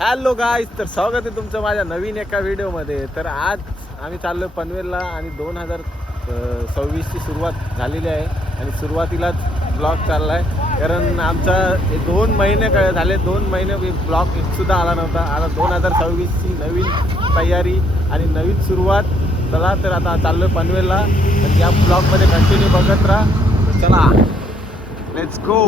Hello guys, तर स्वागत आहे तुमचं माझ्या नवीन एका व्हिडिओमध्ये. तर आज आम्ही चाललो पनवेलला आणि 2026ची सुरुवात झालेली आहे आणि सुरुवातीलाच ब्लॉग चालला आहे. कारण आमचा 2 महिने झाले, 2 महिने ब्लॉग सुद्धा आला नव्हता. आता 2026ची नवीन तयारी आणि नवीन सुरुवात. चला तर आता चाललो आहे पनवेलला. तर या ब्लॉगमध्ये कंटिन्यू बघत राहा. तर चला, लेट्स गो.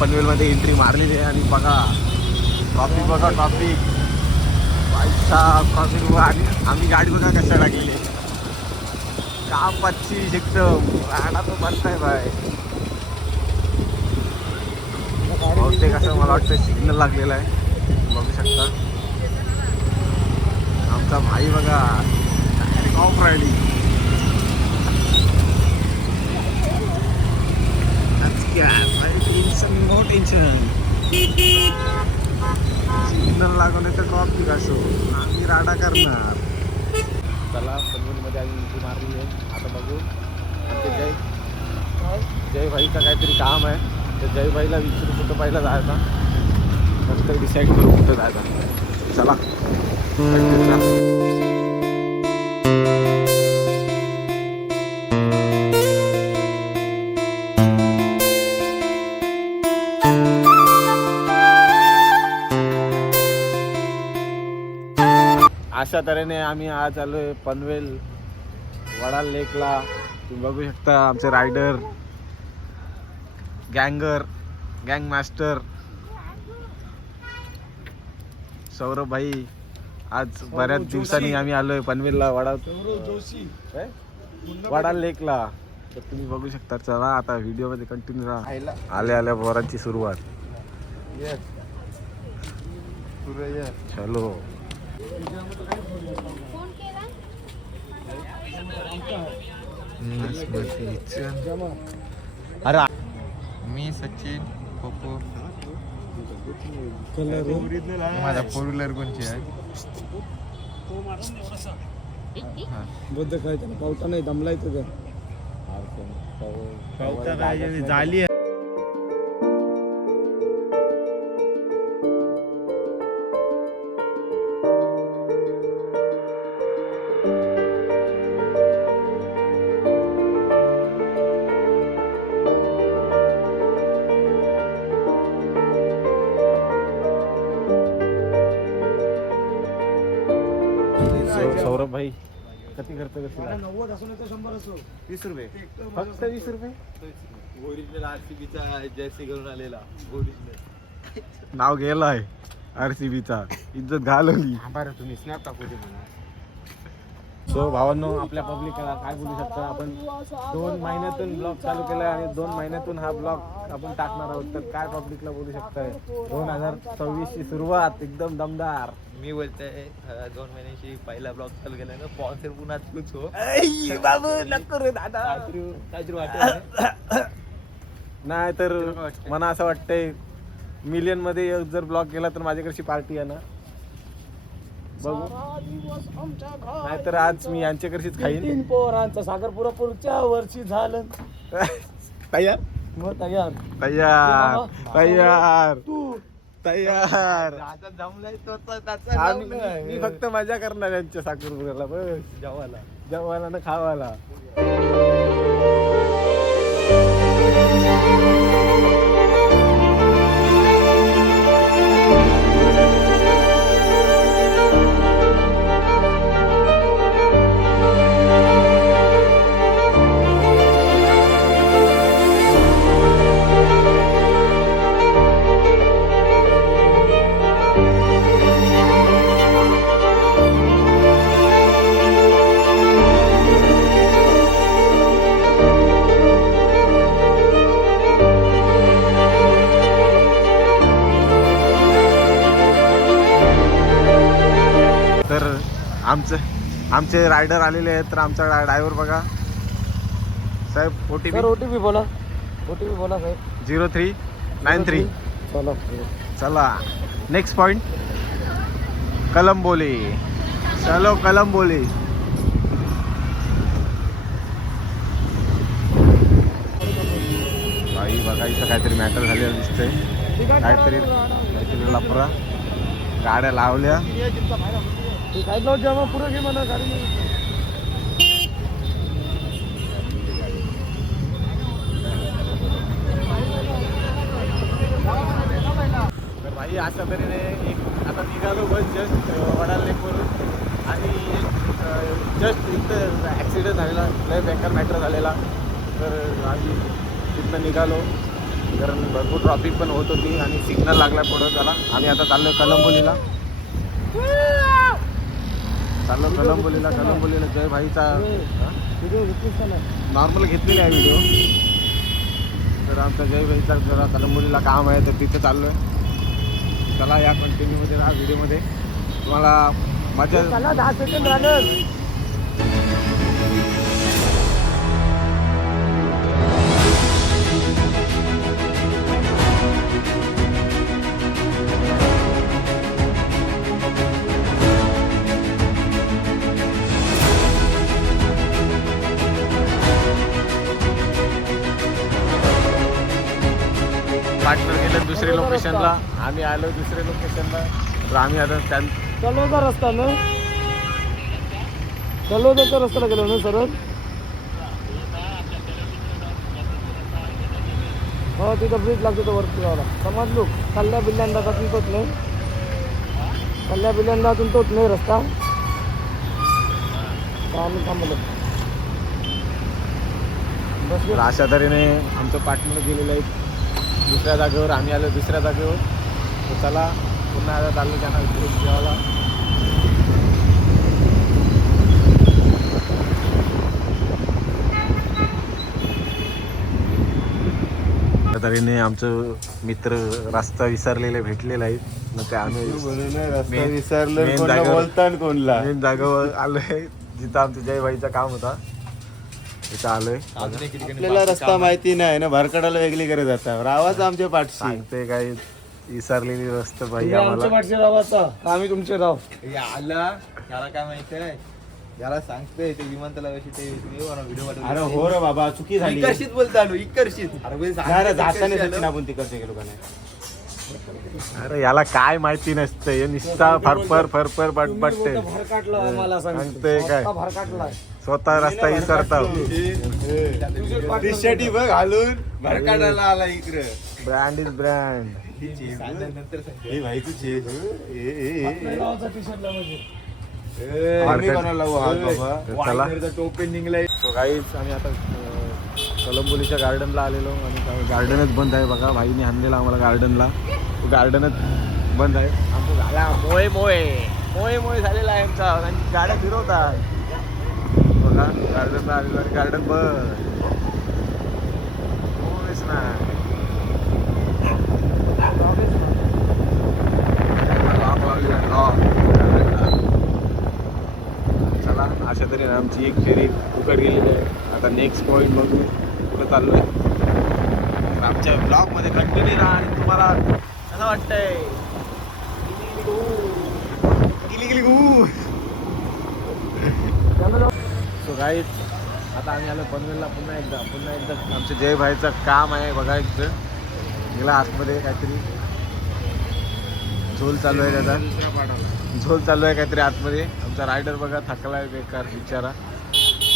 पनवेलमध्ये एंट्री मारलेली आहे आणि बघा ट्रॉफिक, बघा ट्रॉफिक, पैसा ट्रॉफिक. आणि आम्ही गाडी बघा कशा लागलेली आहे, कापाची एकदम राहणा तो बनताय बाय. बहुतेक असं मला वाटतं सिग्नल लागलेला आहे, बघू शकता. आमचा भाई बघा direct of riding. No tension, signal लागून तर ट्रॉफिक असो, आम्ही राडा करणार. चला, पनवेलमध्ये आम्ही एंट्री मारली आहे. आता बघू आमचे जय भाईचं काहीतरी काम आहे. तर जय भाईला विचारू कुठं पहिला जायचा, नंतर डिसाईड करू कुठं जायचा. चला अशा तऱ्हेने आम्ही आज आलो आहे पनवेल वडाल लेकला. तुम्ही बघू शकता आमचे रायडर, गँग मास्टर सौरभ भाई. आज बऱ्याच दिवसांनी आम्ही आलो आहे पनवेलला वडाल लेकला. तर तुम्ही बघू शकता. चला आता व्हिडिओमध्ये कंटिन्यू राहा. आल्या बोरांची सुरुवात. चलो. अरे मी सचिन पोपो. माझा 4 व्हीलर कोणची आहे. बुद्ध काय त्याला पावता नाही, दमलाय तुझं झाली. सौरभ भाई किती खर्च करतील? 90 असो नाही तर 100 असो. 20 रुपये, फक्त 20 रुपये. ओरिजिनल आरसीबीचा जर्सी घेऊन आलेला. ओरिजिनल नाव गेलाय आरसीबीचा, इज्जत घालवली. बरं तुम्ही स्नॅप टाकू दे म्हणा. सो भावांनो, आपल्या पब्लिकला काय बोलू शकता आपण? 2 महिन्यातून ब्लॉग चालू केलाय आणि 2 महिन्यातून हा ब्लॉग आपण टाकणार आहोत. तर काय पब्लिकला बोलू शकताय? 2026ची सुरुवात एकदम दमदार. मी बोलतोय 2 महिन्याची पहिला ब्लॉग चालू केला ना, स्पॉन्सर पुन्हा तूच हो. बाबू नको रे दादा. काहीतरी वाटत नाही तर मला असं वाटतंय मिलियन मध्ये जर ब्लॉग केला तर माझ्याकडची पार्टी आहे ना. बघू, नाहीतर आज मी यांच्याकडशीच खाईन. 3 पोरांचा साखरपुरा पुढच्या वर्षी झालं. तयार तयार तयार तयार तू तयार. आता जमलाय तो मी फक्त मजा करणार यांच्या साखरपुऱ्याला, बस जेवायला ना खावायला. आमचे रायडर आलेले आहेत. तर आमचा ड्रायव्हर बघा साहेब. OTP बोला, OTP बोला साहेब. 03 93. चला चला नेक्स्ट पॉइंट कलंबोली. चलो कलंबोली. बाई बघा इथं काहीतरी मॅटर झालेलं दिसतंय. काहीतरी लफरा. गाड्या लावल्या. काय जाऊ जेव्हा पुढे घे म्हणा गाडी. तर भाई अशा तऱ्हेने एक आता निघालो बस जस्ट वडाल लेकवरून आणि जस्ट इथं ॲक्सिडेंट झालेला लय बेकार मॅटर झालेला. तर आम्ही तिथनं निघालो कारण भरपूर ट्रॉफिक पण होत होती आणि सिग्नल लागला पुढं त्याला. आम्ही आता चाललो कलंबोलीला. कलंबोलीला जय भाईचा नॉर्मल घेतलेला आहे व्हिडिओ. तर आमचा जय भाईचा जरा कलंबोलीला काम आहे तर तिथे चाललो आहे. चला या कंटिन्यूमध्ये राहा व्हिडिओमध्ये. तुम्हाला मजा 10 सेकंद राहणार. पार्टनर गेलं दुसऱ्या लोकेशनला. आम्ही आलो दुसऱ्या लोकेशनला. तर आम्ही आता चलोदा रस्ता ना. चलोदाच्या रस्त्याला गेलो ना सरळ. हो तिथं ब्रिज लागतो तो वरती जायला. समजलो कल्ल्या बिल्ल्यांदातून तोच नाही. कल्ल्या बिल्ल्यांदातून तोच नाही रस्ता. आम्ही थांबलो. तर अशा तऱ्हेने आमचं पार्टनर गेलेलं आहे दुसऱ्या जागेवर. आम्ही आलो दुसऱ्या जागेवर. तर चला पुन्हा आता चाललो त्यांना जेवायला. त्या तऱ्हेने आमचं मित्र रस्ता विसरलेले भेटलेले आहेत. मग ते आम्ही मेन जागेवर आलोय जिथं आमचं जय भाईचं काम होता तिथं आलोय. आपल्याला रस्ता माहिती नाही ना भरकडाला वेगळी करत जाता. आवाज आमच्या पाठशी सांगते काय विसरलेली रस्ता भाई आमच्या आम्हाला. पाठच्या गावाचा आम्ही तुमचे गाव. आला याला काय माहिती आहे. याला सांगतोय ते विमानतळावरशी ते व्हिडिओ. अरे हो रे बाबा चुकी झाली. इकडशीच बोलता आलो इकडशीच. जाताना सचिन आपण तिकडचे गेलो का नाही. अरे याला काय माहिती नसतं. हे निस्ता फरफर फरफर बटबटते. भरकाटला आम्हाला सांगते काय भरकाटला. स्वतः रस्ता विसरता. टी शर्ट बघ घालून भरकाडाला आला इकडे. Brand is brand. नंतर हे भाई तुझे गावाचा टी शर्ट म्हणजे आम्ही कोणाला हात बाबा चला टोपे निघलाय. सो गाईच आम्ही आता कलंबोलीच्या गार्डनला आलेलो आणि गार्डनच बंद आहे बघा. भाईने आणलेला आम्हाला गार्डनला. तो गार्डनच बंद आहे. आमचं गाड्या मोये मोये मोये झालेला आहे आमचा. आणि गाड्या फिरवतात बघा. गार्डनला आलेलो आणि गार्डन बंद. मोयच ना चला अशा तऱ्हेने आमची एक फेरी उकड गेलेली आहे. आता नेक्स्ट पॉईंट बघू कुठं चाललो आहे. आमच्या ब्लॉगमध्ये कंटिन्यू राहा. आणि तुम्हाला कसं वाटतंय सो गाईज आता आम्ही आलो पनवेलला पुन्हा एकदा आमचं जय भाईचं काम आहे बघा. इथं गेला आतमध्ये काहीतरी झोल चालू आहे काहीतरी आतमध्ये. आमचा रायडर बघा थकला आहे बेकार बिचारा.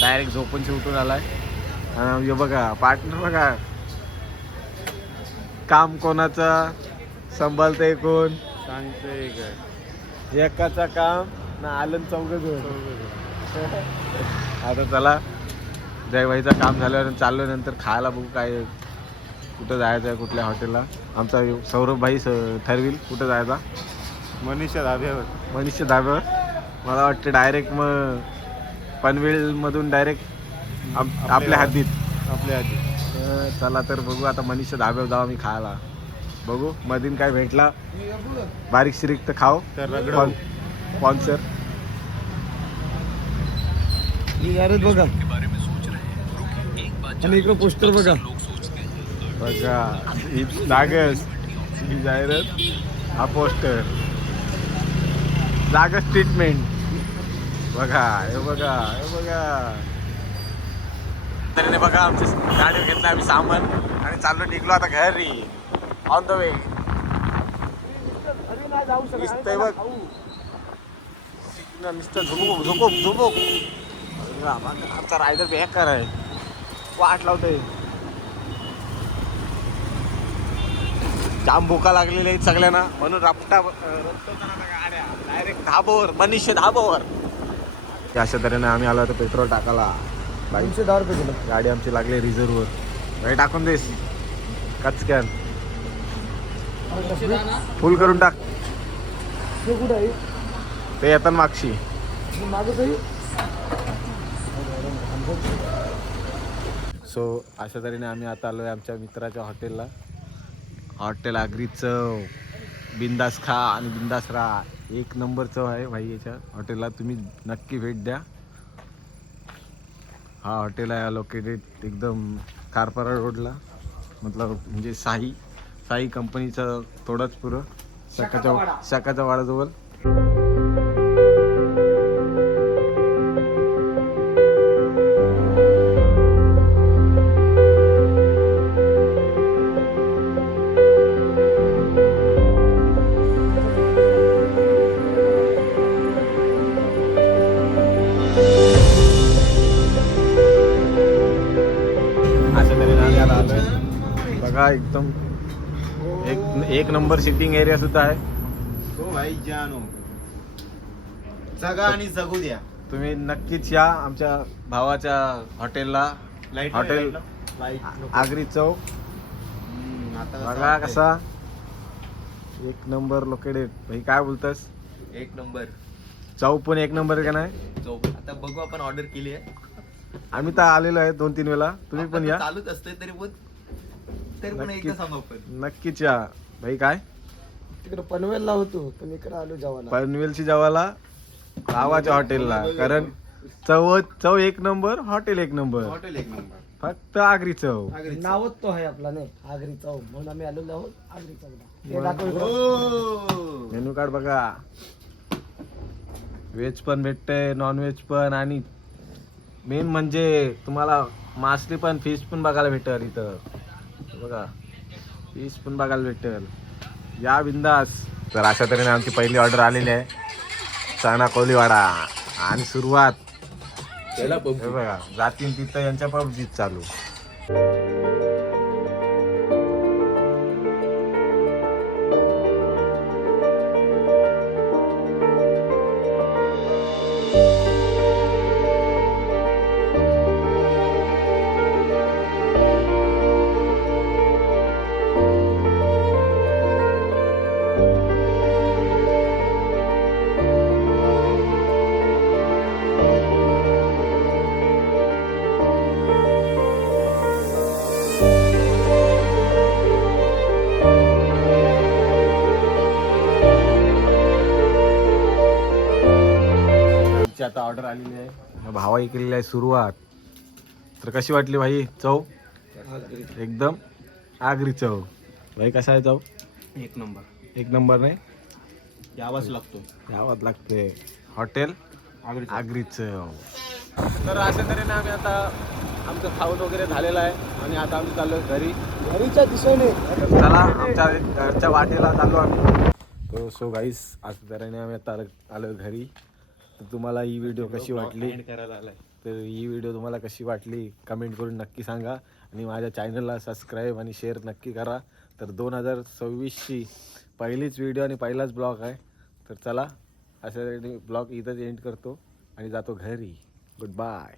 डायरेक्ट झोपून उठून आलाय. हे बघा पार्टनर बघा. काम कोणाचा संभालतंय कोण सांगते काय. एकाचा काम ना आलं चौघं. आता चला जय भाईचं काम झाल्यावर चाललो नंतर खायला बघू काय कुठं जायचं आहे कुठल्या हॉटेलला. आमचा सौरभ भाई ठरविल कुठं जायचा. मनीषा धाब्यावर मला वाटतं डायरेक्ट मग पनवेलमधून डायरेक्ट आपल्या हद्दीत. चला तर बघू आता मनीषा धाब्यावर जाऊ आम्ही खायला. बघू मधीन काय भेटला बारीक शिरीक तर खाऊ. स्पॉन्सर बघा आणि इकडं पोस्टर बघा. बघा ही नागस ही जाहिरात हा पोस्टर नागस ट्रीटमेंट बघा हे बघा हे बघा तरी बघा आमची गाडी घेतला आम्ही सामान आणि चाललो निघलो आता घरी ऑन द वे दिसतंय बघ नुसतं झुबुक झुबुक झुबुक आमचा रायडर बेकार आहे वाट लावतोय जाम भुका लागलेल्या आहेत सगळ्यांना म्हणून रपटा गाड्या डायरेक्ट धाबोवर मनीषे धाबोवर अशा तऱ्हेने आम्ही आलो होतो पेट्रोल टाकायला 210 रुपये दिलं. गाडी आमची लागली रिझर्ववर गाडी टाकून देस कचक्यान फुल करून टाक हे कुठं आहे ते येतात मागशी मागं काही सो अशा तऱ्हेने आम्ही आता आलो आहे आमच्या मित्राच्या हॉटेलला हॉटेल आगरी चव बिंदास खा आणि बिंदास राहा एक नंबर चव आहे भाई याच्या हॉटेलला तुम्ही नक्की भेट द्या हा हॉटेल आहे लोकेटेड एकदम कारपारा रोडला मतलब म्हणजे साई कंपनीचं थोडंच पुरं शाखाच्या वाडाजवळ बघा एकदम एक नंबर सिटिंग एरिया सुद्धा आहे हो भाई जानो जगा आणि जगू द्या तुम्ही नक्कीच या आमच्या भावाच्या हॉटेलला लाईट हॉटेल आगरी चौक बघा कसा एक नंबर लोकेटेड भाई काय बोलतस एक नंबर चौक पण एक नंबर का नाही चौक आता बघू आपण ऑर्डर केली आहे आम्ही तर आलेलो आहे 2-3 वेळा तुम्ही पण या चालूच असते तरी पण एकदा सांगू आपण नक्कीच या भाई काय तिकडे पनवेलला होतो पण इकडे आलो जेवायला पनवेलची जेवायला गावाच्या हॉटेलला कारण चव एक नंबर हॉटेल एक नंबर हॉटेल एक नंबर फक्त आगरी चव नावच तो आहे आपला नाही आगरी चव म्हणून आम्ही आलेलो आहोत आगरी चौला ते दाखव इकडं. हो. मेनू कार्ड बघा व्हेज पण भेटतंय नॉन व्हेज पण आणि मेन म्हणजे तुम्हाला मासली पण फिश पण बघायला भेटेल इथं बघा फिश पण बघायला भेटेल या बिंदास तर अशा तऱ्हेने आमची पहिली ऑर्डर आलेली आहे चाना कोलीवाडा आणि सुरुवात हे बघा जातीन तिथं यांच्या पबजीत चालू आता ऑर्डर आलेली आहे भावाई केलेली आहे सुरुवात तर कशी वाटली भाई चव एकदम आगरी चव भाई कसा आहे चव एक नंबर नाही यावाच लागतो यावंच लागते हॉटेल आगरी चव तर अशा तऱ्हेने आम्ही आता आमचं खाऊन वगैरे झालेलं आहे आणि आता आम्ही चाललो घरी घरीच्या दिशेने चला आमच्या घरच्या वाटेला चाललो आम्ही सो गाईस अशा तऱ्हेने आम्ही आता आलो घरी तर तुम्हाला ही व्हिडिओ कशी वाटली तर ही व्हिडिओ तुम्हाला कशी वाटली कमेंट करून नक्की सांगा आणि माझ्या चॅनलला सबस्क्राईब आणि शेअर नक्की करा तर 2026ची पहिलीच व्हिडिओ आणि पहिलाच ब्लॉग आहे तर चला अशा ब्लॉग इथंच एंड करतो आणि जातो घरी गुड बाय.